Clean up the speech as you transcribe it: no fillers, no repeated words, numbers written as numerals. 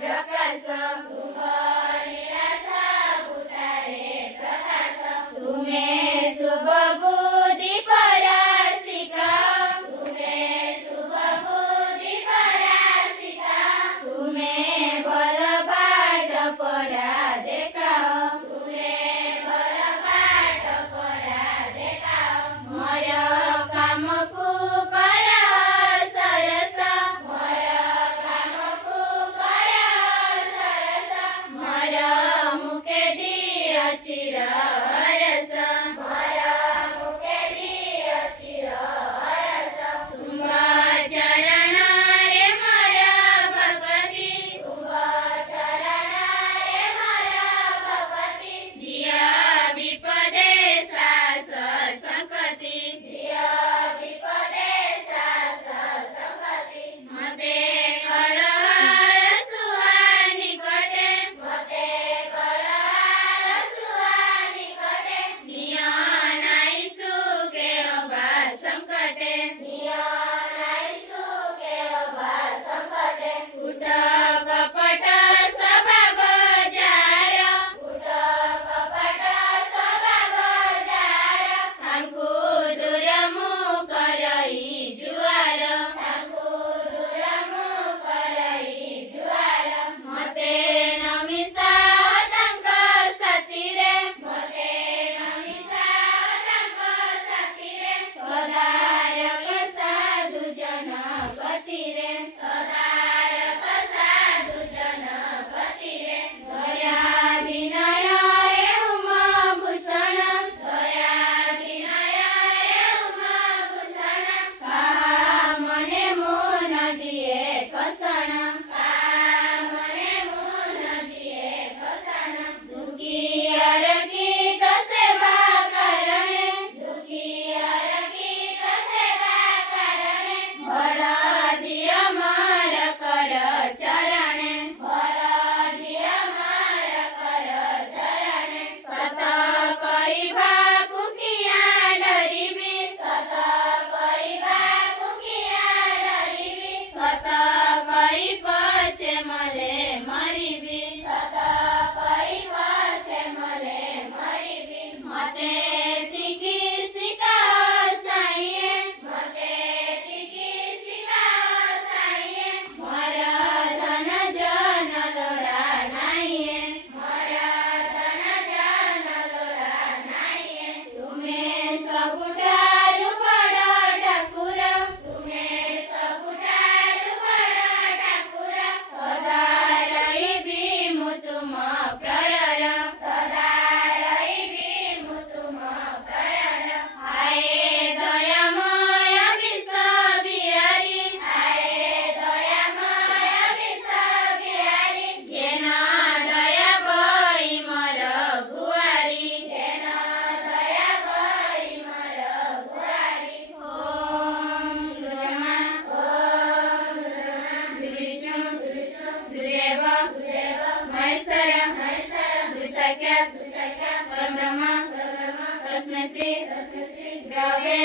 प्रकाश तुम्हें शुभ बुद्धि परासिका तुम्हें भल बाट परा देखाओ मोर काम को कर सरस मोर मुखे दिया चिर हरस तुम चरण रे मोर भगति दिया विपदे सास संकति मते कड़हाळ सुहानी कटे निया नाई सुके अबा संकटे कुट कपट स्वभाव जार तांकु दूर मुख रही जुआर मते नमिषा तांक साथीरे सदारक साधु जन गतिरे दया विनय एवं भूषण कहा मने मोन दिए कसण दुखी अरकित सेवा करणे भला दिया मार कर चरणे सत कई भाकु किया डरिबी सत कई पछे मले मरिबी मते तिकी सिकाओ साईए मोर धन जन लोड़ा नाइए तुम्हें सबुठारु बड़ ठाकुर सदा रही मु तुम प्रयर हाय दयामय विश्व बिहारी घेन दया बई मोर गुहारी ओम ब्रह्मा विष्णु गुरुदेव महेश्वर गुरुसाक्षात् परब्रह्म तस्मै श्री गुरवे